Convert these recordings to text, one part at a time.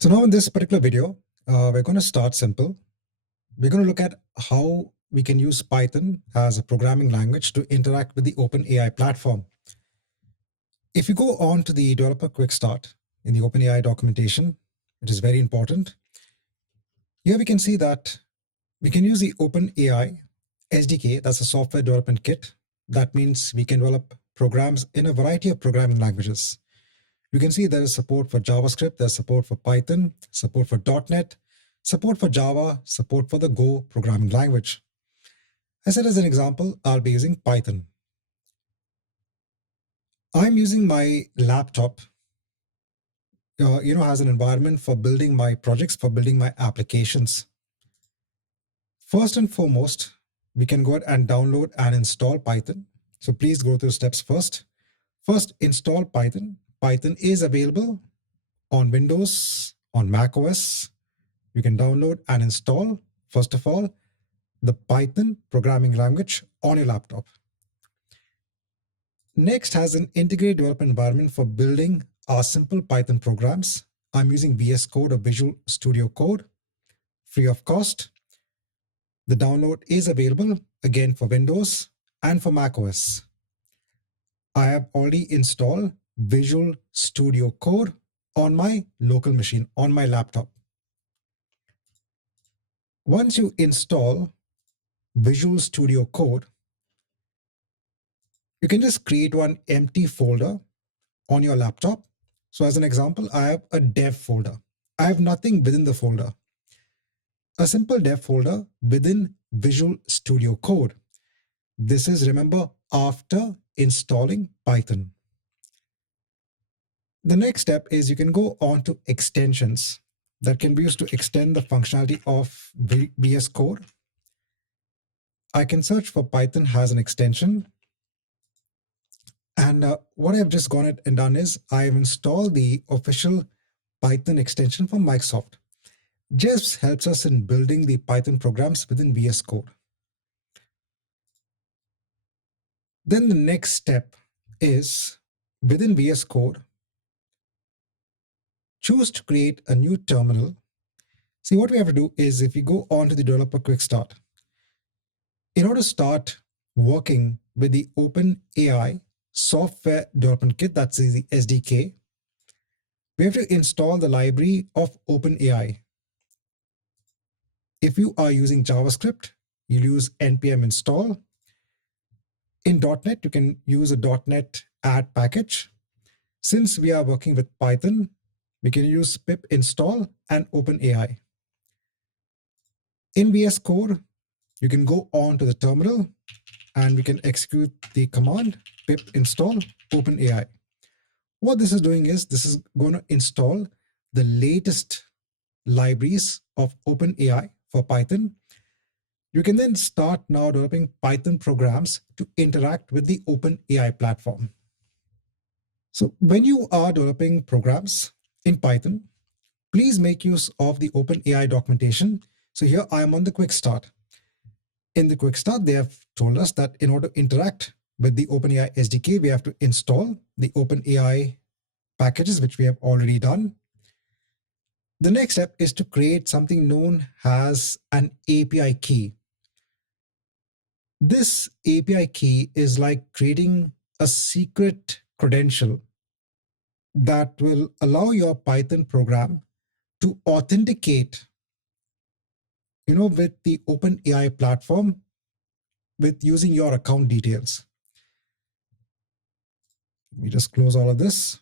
So now in this particular video, we're going to start simple. We're going to look at how we can use Python as a programming language to interact with the OpenAI platform. If you go on to the developer quick start in the OpenAI documentation, it is very important. Here we can see that we can use the OpenAI SDK, that's a software development kit. That means we can develop programs in a variety of programming languages. You can see there is support for JavaScript, there's support for Python, support for .NET, support for Java, support for the Go programming language. I said as an example, I'll be using Python. I'm using my laptop, as an environment for building my projects, for building my applications. First and foremost, we can go ahead and download and install Python. So please go through steps first. First, install Python. Python is available on Windows, on Mac OS. You can download and install, first of all, the Python programming language on your laptop. Next has an integrated development environment for building our simple Python programs. I'm using VS Code or Visual Studio Code, free of cost. The download is available again for Windows and for Mac OS. I have already installed Visual Studio Code on my local machine, on my laptop. Once you install Visual Studio Code, you can just create one empty folder on your laptop. So as an example, I have a dev folder. I have nothing within the folder. A simple dev folder within Visual Studio Code. This is, remember, after installing Python. The next step is you can go on to extensions that can be used to extend the functionality of VS Code. I can search for Python has an extension. And what I've just gone ahead and done is I've installed the official Python extension from Microsoft. Just helps us in building the Python programs within VS Code. Then the next step is within VS Code, choose to create a new terminal. See, what we have to do is if you go on to the developer quick start, in order to start working with the OpenAI software development kit, that's the SDK, we have to install the library of OpenAI. If you are using JavaScript, you'll use npm install. In .NET, you can use a .NET add package. Since we are working with Python, we can use pip install and OpenAI. In VS Code, you can go on to the terminal and we can execute the command pip install OpenAI. What this is doing is this is going to install the latest libraries of OpenAI for Python. You can then start now developing Python programs to interact with the OpenAI platform. So when you are developing programs in Python, please make use of the OpenAI documentation. So here I am on the quick start. In the quick start, they have told us that in order to interact with the OpenAI SDK, we have to install the OpenAI packages, which we have already done. The next step is to create something known as an API key. This API key is like creating a secret credential that will allow your Python program to authenticate, with the OpenAI platform with using your account details. Let me just close all of this.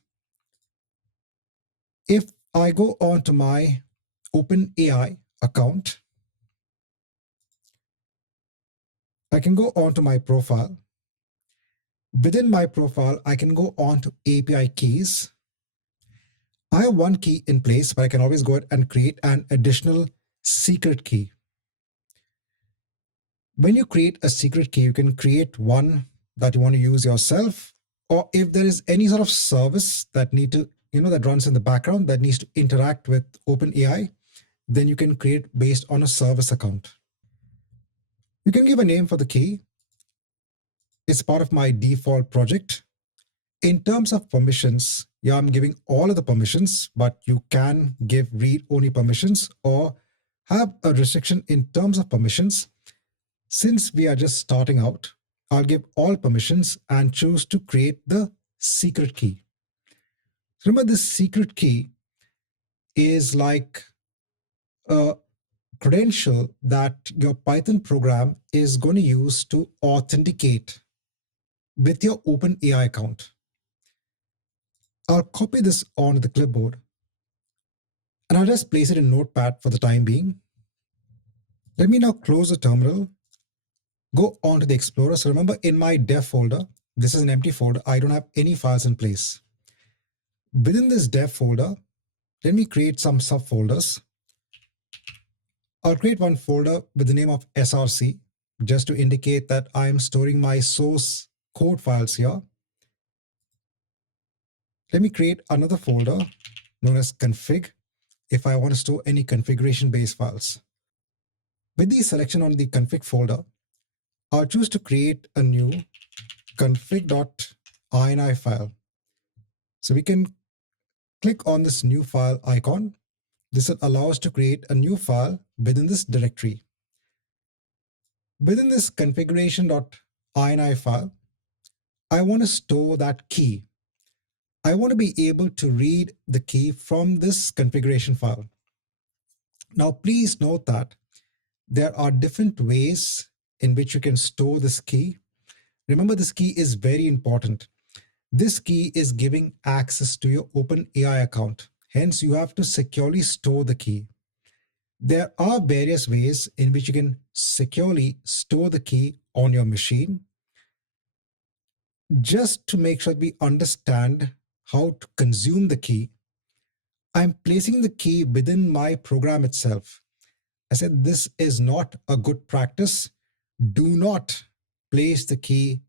If I go on to my OpenAI account, I can go on to my profile. Within my profile, I can go on to API keys. I have one key in place, but I can always go ahead and create an additional secret key. When you create a secret key, you can create one that you want to use yourself, or if there is any sort of service that that runs in the background that needs to interact with OpenAI, then you can create based on a service account. You can give a name for the key. It's part of my default project. In terms of permissions, yeah, I'm giving all of the permissions, but you can give read-only permissions or have a restriction in terms of permissions. Since we are just starting out, I'll give all permissions and choose to create the secret key. Remember, this secret key is like a credential that your Python program is going to use to authenticate with your OpenAI account. I'll copy this onto the clipboard and I'll just place it in Notepad for the time being. Let me now close the terminal, go on to the Explorer. So remember, in my dev folder, this is an empty folder. I don't have any files in place. Within this dev folder, let me create some subfolders. I'll create one folder with the name of src, just to indicate that I'm storing my source code files here. Let me create another folder known as config if I want to store any configuration-based files. With the selection on the config folder, I'll choose to create a new config.ini file. So we can click on this new file icon. This will allow us to create a new file within this directory. Within this configuration.ini file, I want to store that key. I want to be able to read the key from this configuration file. Now, please note that there are different ways in which you can store this key. Remember, this key is very important. This key is giving access to your OpenAI account. Hence, you have to securely store the key. There are various ways in which you can securely store the key on your machine. Just to make sure we understand how to consume the key, I'm placing the key within my program itself. I said this is not a good practice. Do not place the key,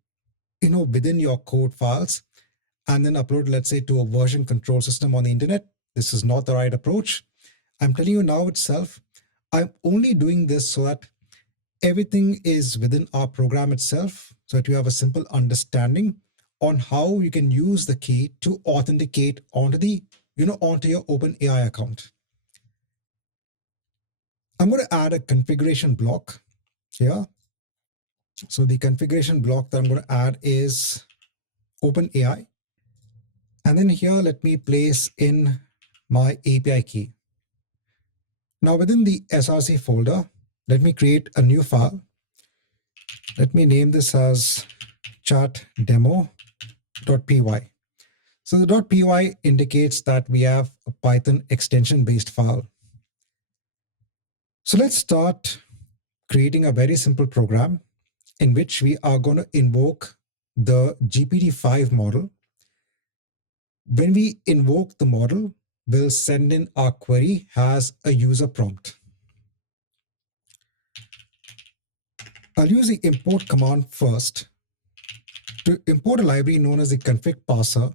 within your code files and then upload, let's say, to a version control system on the internet. This is not the right approach. I'm telling you now itself, I'm only doing this so that everything is within our program itself, so that you have a simple understanding on how you can use the key to authenticate onto onto your OpenAI account. I'm going to add a configuration block here. So the configuration block that I'm going to add is OpenAI. And then here, let me place in my API key. Now within the src folder, let me create a new file. Let me name this as chatdemo.py. So the .py indicates that we have a Python extension-based file. So let's start creating a very simple program in which we are going to invoke the GPT-5 model. When we invoke the model, we'll send in our query as a user prompt. I'll use the import command first. To import a library known as the config parser,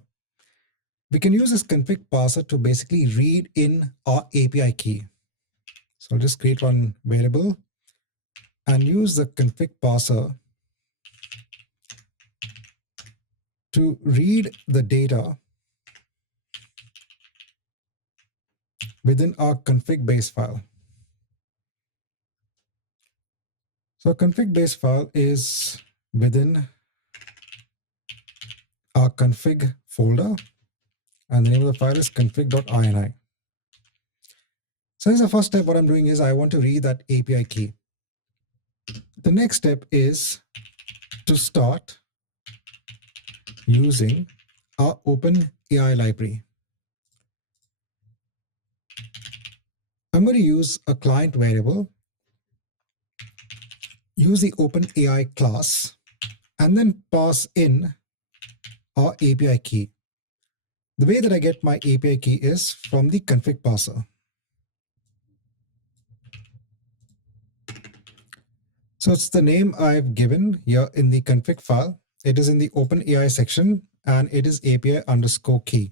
we can use this config parser to basically read in our API key. So I'll just create one variable and use the config parser to read the data within our config base file. So our config base file is within our config folder, and the name of the file is config.ini. So as the first step, what I'm doing is I want to read that API key. The next step is to start using our OpenAI library. I'm going to use a client variable, use the OpenAI class, and then pass in our API key. The way that I get my API key is from the config parser. So it's the name I've given here in the config file. It is in the OpenAI section and it is API_key.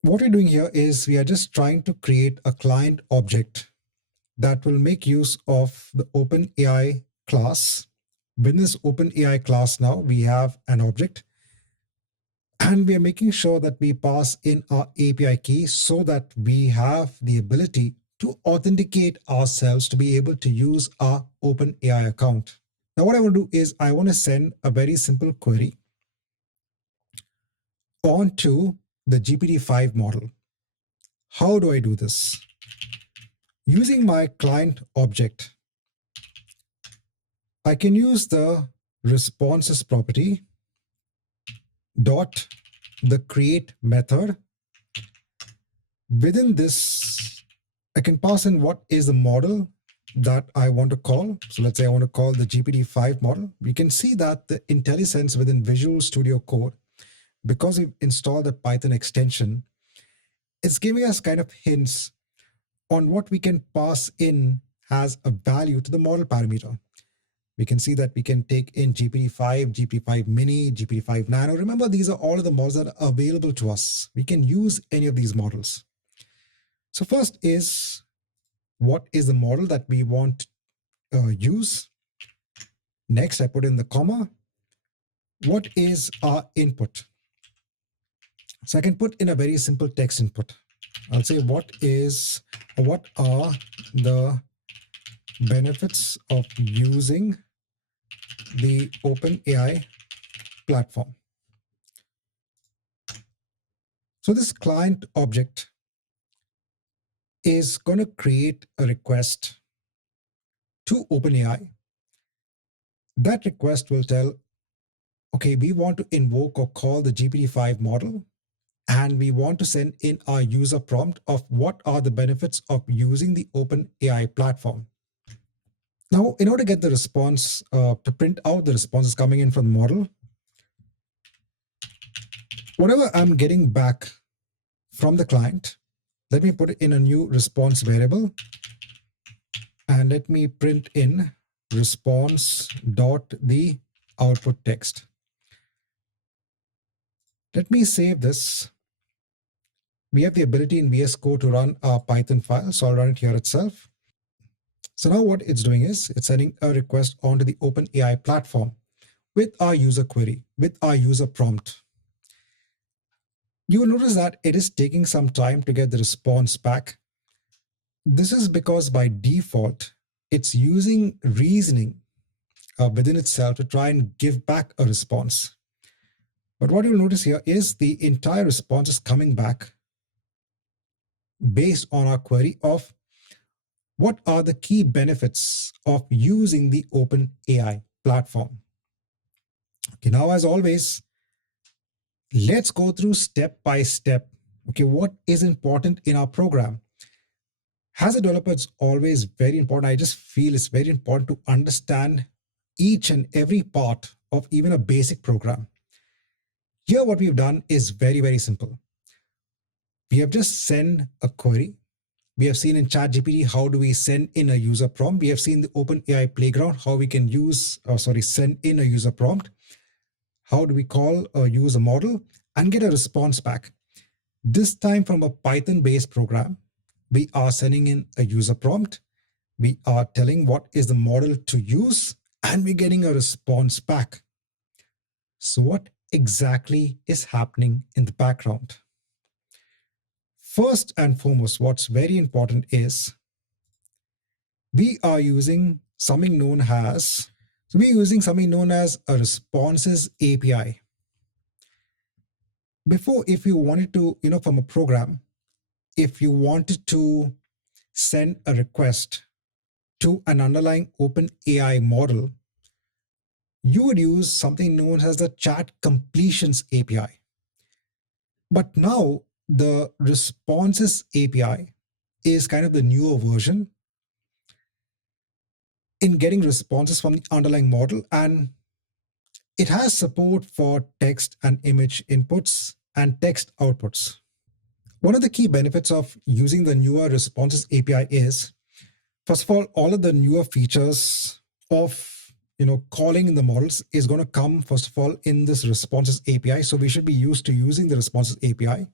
What we're doing here is we are just trying to create a client object that will make use of the OpenAI class Within this OpenAI class now, we have an object, and we are making sure that we pass in our API key so that we have the ability to authenticate ourselves to be able to use our OpenAI account. Now, what I want to do is I want to send a very simple query onto the GPT-5 model. How do I do this? Using my client object, I can use the responses property dot the create method. Within this, I can pass in what is the model that I want to call. So let's say I want to call the GPT-5 model. We can see that the IntelliSense within Visual Studio Code, because we've installed a Python extension, it's giving us kind of hints on what we can pass in as a value to the model parameter. We can see that we can take in GPT-5, GPT-5 Mini, GPT-5 Nano. Remember, these are all of the models that are available to us. We can use any of these models. So first is, what is the model that we want to use? Next, I put in the comma. What is our input? So I can put in a very simple text input. I'll say what are the benefits of using the OpenAI platform. So this client object is going to create a request to OpenAI. That request will tell, okay, we want to invoke or call the GPT-5 model, and we want to send in our user prompt of what are the benefits of using the OpenAI platform. Now, in order to get the response, to print out the responses coming in from the model, whatever I'm getting back from the client, let me put it in a new response variable, and let me print in response dot the output text. Let me save this. We have the ability in VS Code to run our Python file, so I'll run it here itself. So now what it's doing is it's sending a request onto the OpenAI platform with our user query, with our user prompt. You will notice that it is taking some time to get the response back. This is because by default, it's using reasoning within itself to try and give back a response. But what you'll notice here is the entire response is coming back based on our query of what are the key benefits of using the OpenAI platform. Okay, now as always, let's go through step by step. Okay, what is important in our program? As a developer, it's always very important. I just feel it's very important to understand each and every part of even a basic program. Here, what we've done is very, very simple. We have just sent a query. We have seen in ChatGPT how do we send in a user prompt. We have seen the OpenAI playground, how we can send in a user prompt. How do we call a user model and get a response back? This time from a Python-based program, we are sending in a user prompt. We are telling what is the model to use, and we're getting a response back. So what exactly is happening in the background? First and foremost, what's very important is we are using something known as a responses API. Before, if you wanted to, from a program, if you wanted to send a request to an underlying OpenAI model, you would use something known as the chat completions API. But now the responses API is kind of the newer version in getting responses from the underlying model, and it has support for text and image inputs and text outputs. One of the key benefits of using the newer responses API is, first of all of the newer features of calling in the models is going to come, first of all, in this responses API. So we should be used to using the responses API.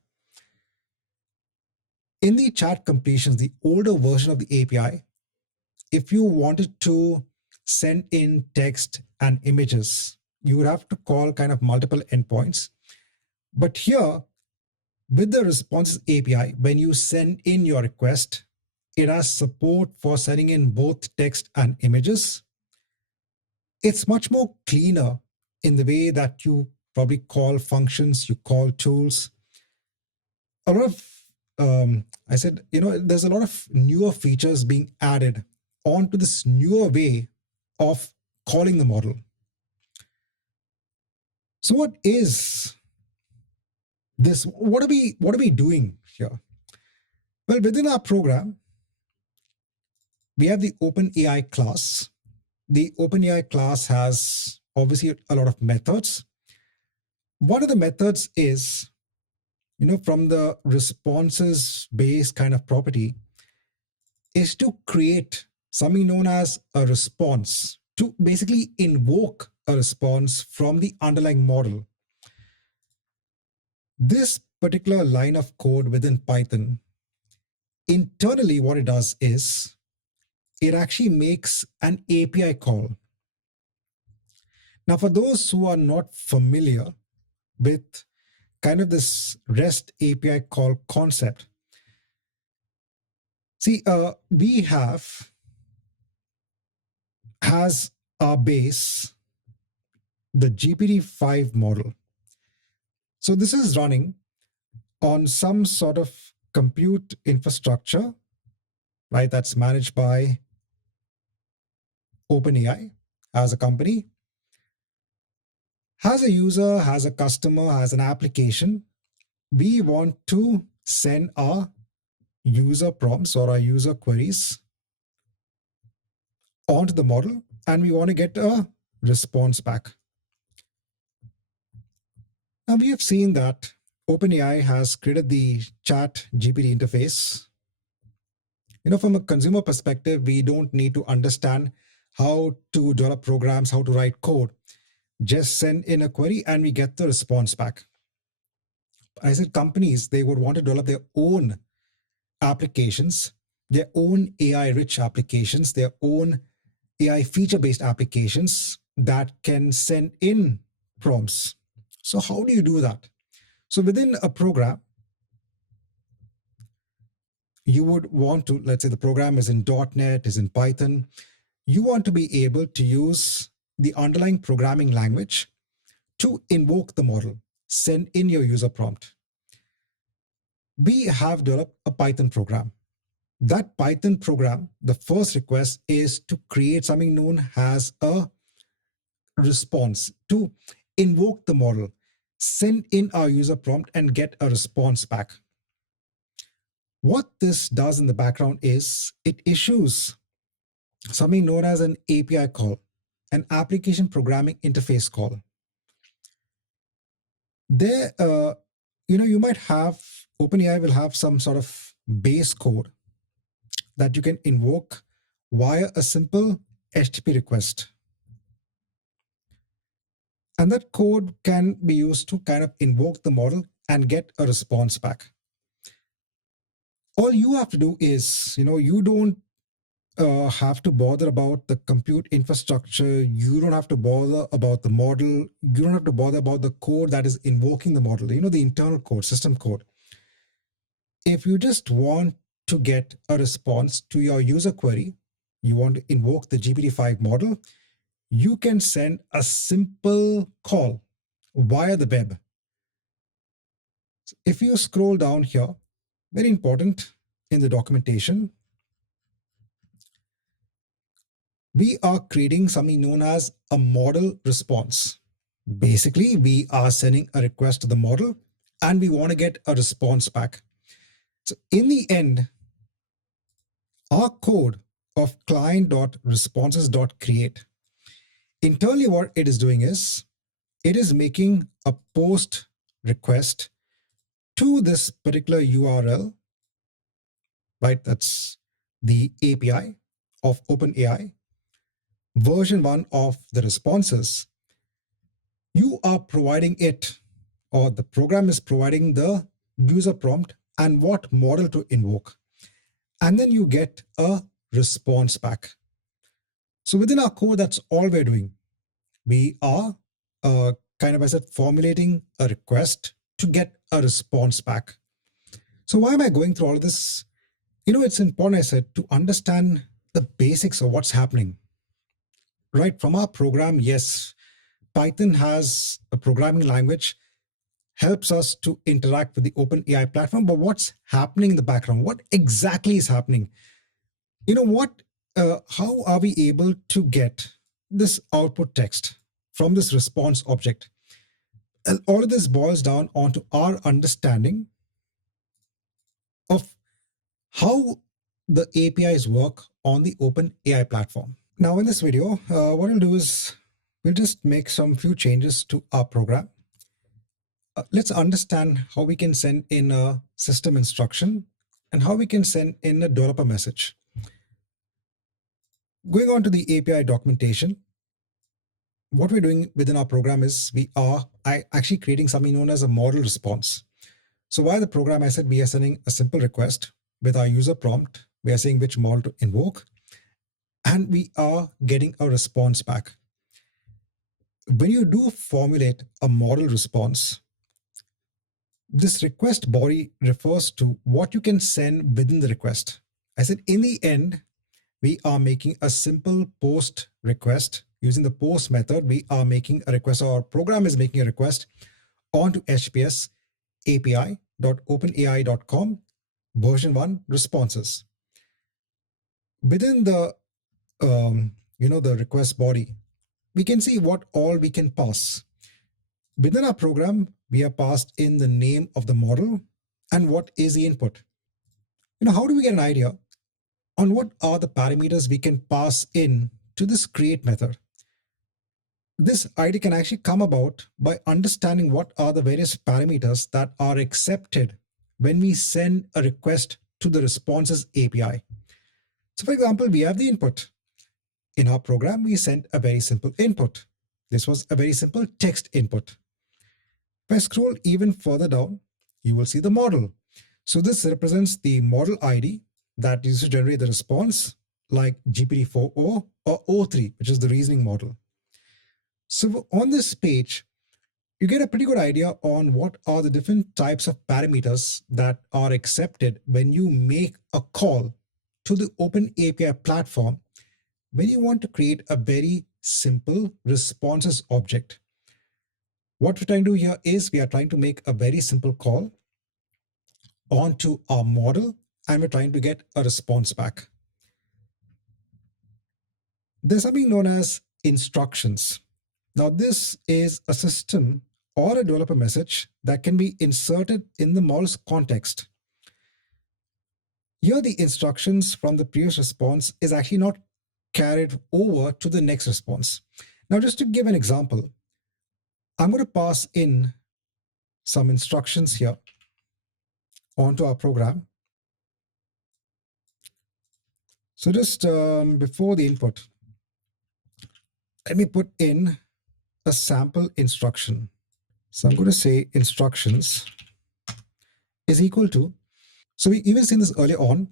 In the chat completions, the older version of the API, if you wanted to send in text and images, you would have to call kind of multiple endpoints. But here, with the responses API, when you send in your request, it has support for sending in both text and images. It's much more cleaner in the way that you probably call functions, you call tools. A lot of, I said, there's a lot of newer features being added onto this newer way of calling the model. So what is this? What are we doing here? Well, within our program, we have the OpenAI class. The OpenAI class has obviously a lot of methods. One of the methods is, from the responses based kind of property, is to create something known as a response, to basically invoke a response from the underlying model. This particular line of code within Python, internally what it does is it actually makes an API call. Now, for those who are not familiar with kind of this REST API call concept, see, we have as our base the GPT-5 model. So this is running on some sort of compute infrastructure, right? That's managed by OpenAI as a company. As a user, as a customer, as an application, we want to send our user prompts or our user queries onto the model, and we want to get a response back. Now, we have seen that OpenAI has created the chat GPT interface. From a consumer perspective, we don't need to understand how to develop programs, how to write code. Just send in a query and we get the response back. I said companies, they would want to develop their own applications, their own AI-rich applications, their own AI feature-based applications that can send in prompts. So how do you do that? So within a program, you would want to, let's say the program is in .NET, is in Python. You want to be able to use the underlying programming language to invoke the model, send in your user prompt. We have developed a Python program. That Python program, the first request is to create something known as a response, to invoke the model, send in our user prompt and get a response back. What this does in the background is it issues something known as an API call, an application programming interface call. There, you might have, OpenAI will have some sort of base code that you can invoke via a simple HTTP request. And that code can be used to kind of invoke the model and get a response back. All you have to do is, you don't have to bother about the compute infrastructure. You don't have to bother about the model. You don't have to bother about the code that is invoking the model, the internal code, system code. If you just want to get a response to your user query, you want to invoke the GPT-5 model, you can send a simple call via the web. If you scroll down here, very important in the documentation, we are creating something known as a model response. Basically, we are sending a request to the model and we want to get a response back. So in the end, our code of client.responses.create, internally what it is doing is, it is making a post request to this particular URL, right? That's the API of OpenAI, version 1 of the responses. You are providing it, or the program is providing the user prompt and what model to invoke. And then you get a response back. So within our code, that's all we're doing. We are kind of, as I said, formulating a request to get a response back. So why am I going through all of this? It's important, I said, to understand the basics of what's happening. Right from our program, yes, Python has a programming language, helps us to interact with the OpenAI platform. But what's happening in the background? What exactly is happening? What? How are we able to get this output text from this response object? And all of this boils down onto our understanding of how the APIs work on the OpenAI platform. Now, in this video, what I'll do is we'll just make some few changes to our program. Let's understand how we can send in a system instruction and how we can send in a developer message. Going on to the API documentation, what we're doing within our program is we are actually creating something known as a model response. So via the program, I said we are sending a simple request with our user prompt. We are saying which model to invoke, and we are getting a response back. When you do formulate a model response, this request body refers to what you can send within the request. I said in the end, we are making a simple post request. Using the post method, we are making a request, or our program is making a request onto HPS api.openai.com version 1 responses. Within the the request body, we can see what all we can pass. Within our program, we have passed in the name of the model and what is the input. How do we get an idea on what are the parameters we can pass in to this create method? This idea can actually come about by understanding what are the various parameters that are accepted when we send a request to the responses API. So for example, we have the input. In our program, we sent a very simple input. This was a very simple text input. If I scroll even further down, you will see the model. So this represents the model ID that is to generate the response, like GPT-4o or O3, which is the reasoning model. So on this page, you get a pretty good idea on what are the different types of parameters that are accepted when you make a call to the OpenAPI platform when you want to create a very simple responses object. What we're trying to do here is we are trying to make a very simple call onto our model, and we're trying to get a response back. There's something known as instructions. Now, this is a system or a developer message that can be inserted in the model's context. Here, the instructions from the previous response is actually not carried over to the next response. Now, just to give an example, I'm going to pass in some instructions here onto our program. So just before the input, let me put in a sample instruction. So I'm going to say instructions is equal to, so we even seen this earlier on,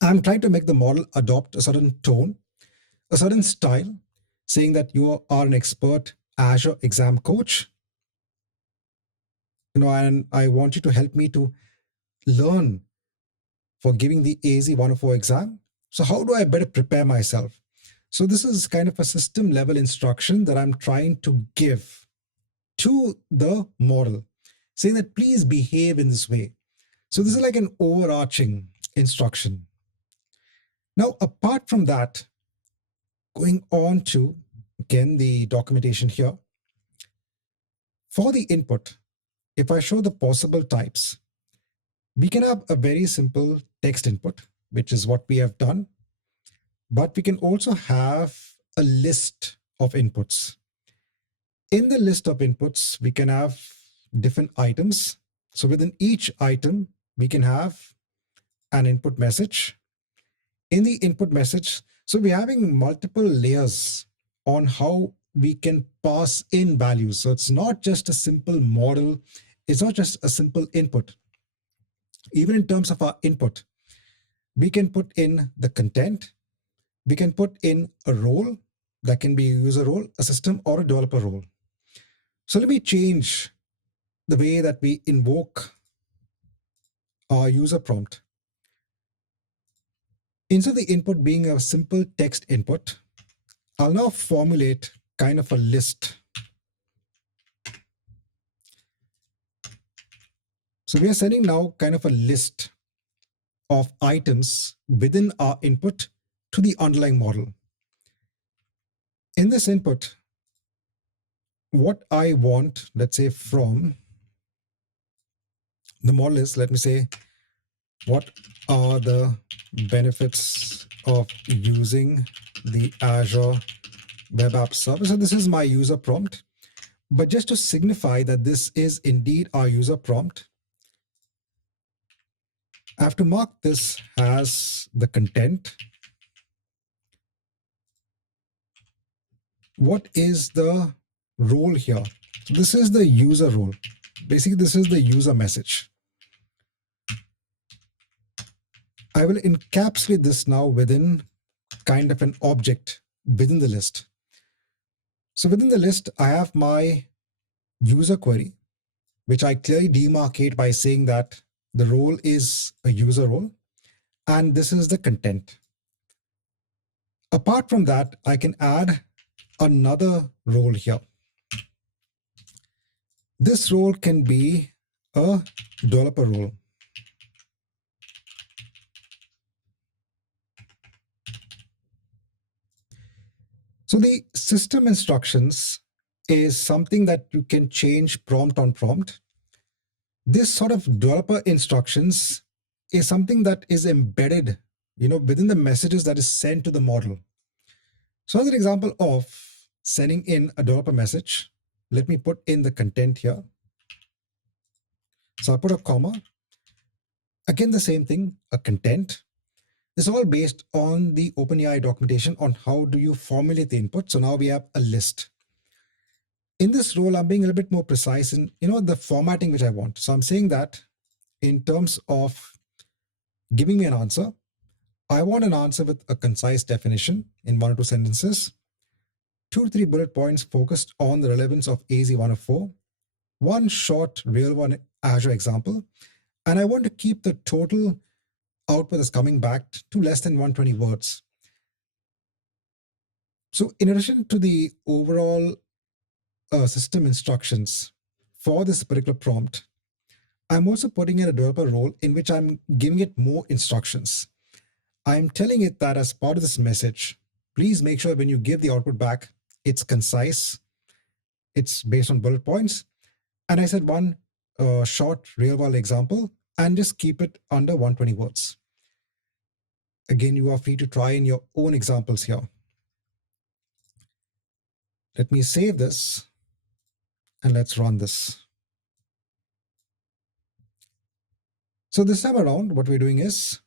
I'm trying to make the model adopt a certain tone, a certain style, saying that you are an expert Azure exam coach, and I want you to help me to learn for giving the AZ 104 exam. So how do I better prepare myself? So this is kind of a system level instruction that I'm trying to give to the model, saying that please behave in this way. So this is like an overarching instruction. Now, apart from that, going on to, again, the documentation here. For the input, if I show the possible types, we can have a very simple text input, which is what we have done. But we can also have a list of inputs. In the list of inputs, we can have different items. So within each item, we can have an input message. In the input message, so we're having multiple layers on how we can pass in values. So it's not just a simple model. It's not just a simple input. Even in terms of our input, we can put in the content. We can put in a role that can be a user role, a system, or a developer role. So let me change the way that we invoke our user prompt. Instead of the input being a simple text input, I'll now formulate kind of a list. So we are sending now kind of a list of items within our input to the underlying model. In this input, what I want, let's say from the model is, let me say, what are the benefits of using the Azure Web App Service? So this is my user prompt. But just to signify that this is indeed our user prompt, I have to mark this as the content. What is the role here? So this is the user role. Basically, this is the user message. I will encapsulate this now within kind of an object within the list. So within the list, I have my user query, which I clearly demarcate by saying that the role is a user role, and this is the content. Apart from that, I can add another role here. This role can be a developer role. So the system instructions is something that you can change prompt on prompt. This sort of developer instructions is something that is embedded, within the messages that is sent to the model. So as an example of sending in a developer message, let me put in the content here. So I'll put a comma. Again, the same thing, a content. This is all based on the OpenAI documentation on how do you formulate the input. So now we have a list. In this role, I'm being a little bit more precise in the formatting which I want. So I'm saying that in terms of giving me an answer, I want an answer with a concise definition in 1 or 2 sentences, 2 to 3 bullet points focused on the relevance of AZ-104, one short real-world Azure example, and I want to keep the total output that's coming back to less than 120 words. So in addition to the overall system instructions for this particular prompt, I'm also putting in a developer role in which I'm giving it more instructions. I'm telling it that as part of this message, please make sure when you give the output back, it's concise, it's based on bullet points. And I said one short real world example and just keep it under 120 words. Again, you are free to try in your own examples here. Let me save this and let's run this. So this time around, what we're doing is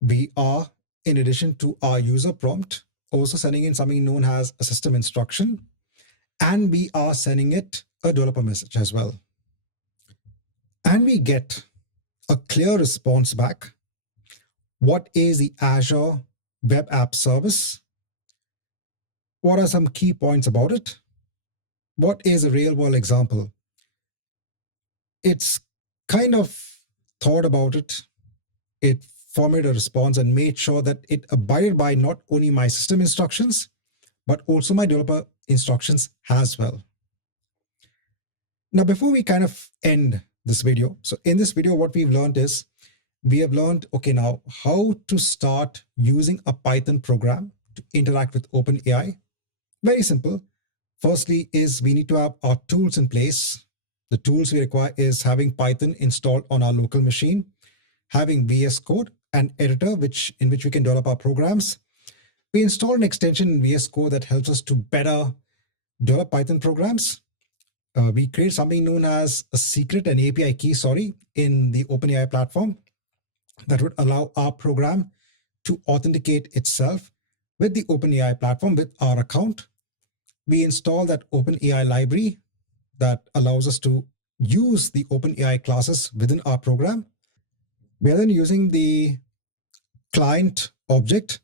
we are, in addition to our user prompt, also sending in something known as a system instruction, and we are sending it a developer message as well. And we get a clear response back. What is the Azure Web App Service? What are some key points about it? What is a real world example? It's kind of thought about it. It formulated a response and made sure that it abided by not only my system instructions, but also my developer instructions as well. Now, before we kind of end this video, so in this video, what we've learned is we have learned, okay, now how to start using a Python program to interact with OpenAI. Very simple. Firstly is we need to have our tools in place. The tools we require is having Python installed on our local machine, having VS Code, an editor in which we can develop our programs. We install an extension in VS Code that helps us to better develop Python programs. We create something known as a secret, an API key, in the OpenAI platform that would allow our program to authenticate itself with the OpenAI platform with our account. We install that OpenAI library that allows us to use the OpenAI classes within our program. We are then using the client object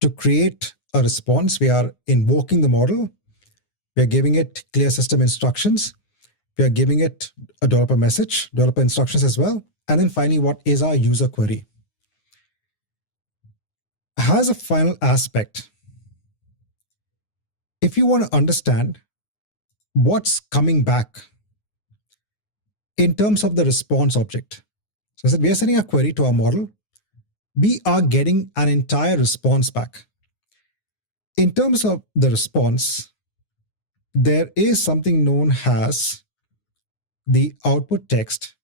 To create a response, we are invoking the model. We are giving it clear system instructions. We are giving it a developer message, developer instructions as well. And then finally, what is our user query? As a final aspect, if you want to understand what's coming back in terms of the response object. So I said we are sending a query to our model. We are getting an entire response back. In terms of the response, there is something known as the output text.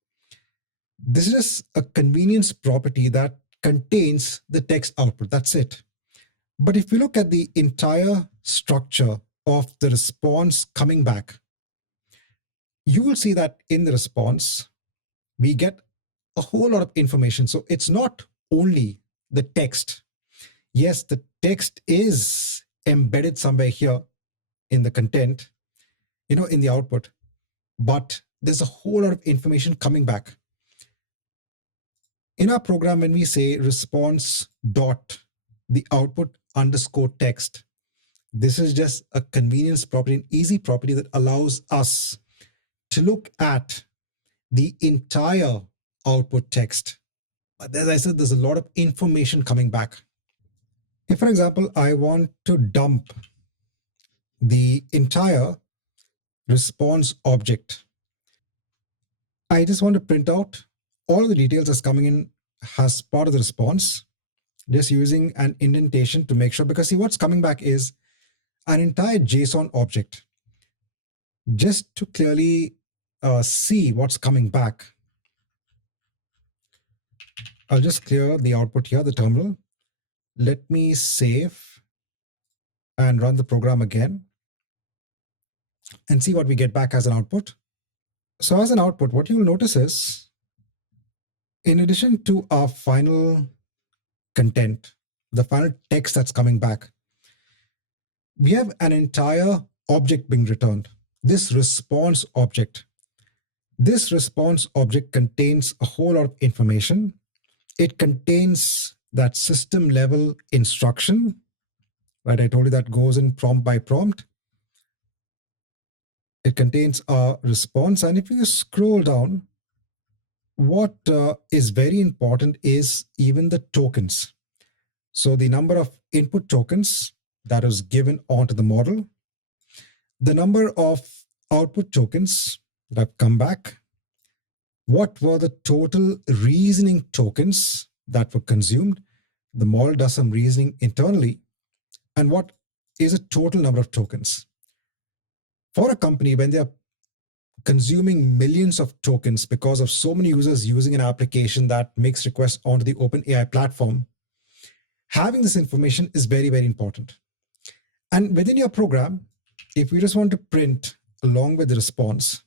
This is a convenience property that contains the text output. That's it. But if you look at the entire structure of the response coming back, you will see that in the response, we get a whole lot of information. So it's not only the text. Yes, the text is embedded somewhere here in the content, in the output, but there's a whole lot of information coming back. In our program, when we say response dot the output underscore text, this is just a convenience property, an easy property that allows us to look at the entire output text. But as I said, there's a lot of information coming back. If, for example, I want to dump the entire response object, I just want to print out all the details that's coming in as part of the response, just using an indentation to make sure, because see, what's coming back is an entire JSON object. Just to clearly see what's coming back, I'll just clear the output here, the terminal. Let me save and run the program again and see what we get back as an output. So as an output, what you will notice is, in addition to our final content, the final text that's coming back, we have an entire object being returned, this response object. This response object contains a whole lot of information. It contains that system level instruction, right? I told you that goes in prompt by prompt. It contains a response. And if you scroll down, what is very important is even the tokens. So the number of input tokens that is given onto the model, the number of output tokens that have come back, what were the total reasoning tokens that were consumed. The model does some reasoning internally, and what is a total number of tokens. For a company, when they're consuming millions of tokens because of so many users using an application that makes requests onto the OpenAI platform, having this information is very, very important. And within your program, if you just want to print along with the response,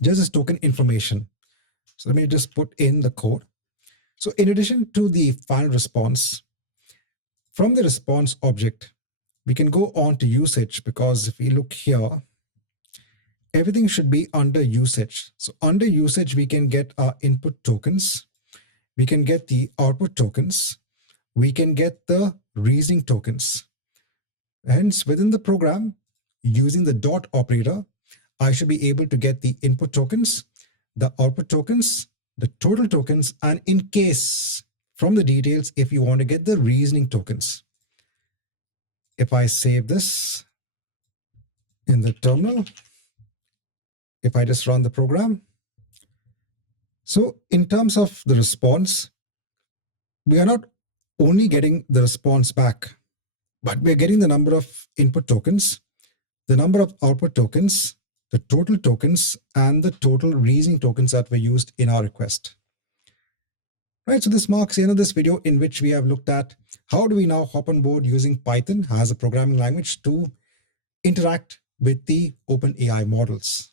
just this token information. So let me just put in the code. So in addition to the final response, from the response object, we can go on to usage, because if we look here, everything should be under usage. So under usage, we can get our input tokens. We can get the output tokens. We can get the reasoning tokens. Hence, within the program, using the dot operator, I should be able to get the input tokens, the output tokens, the total tokens, and in case from the details, if you want to get the reasoning tokens. If I save this in the terminal, if I just run the program. So in terms of the response, we are not only getting the response back, but we're getting the number of input tokens, the number of output tokens, the total tokens, and the total reasoning tokens that were used in our request. Right, so this marks the end of this video, in which we have looked at how do we now hop on board using Python as a programming language to interact with the OpenAI models.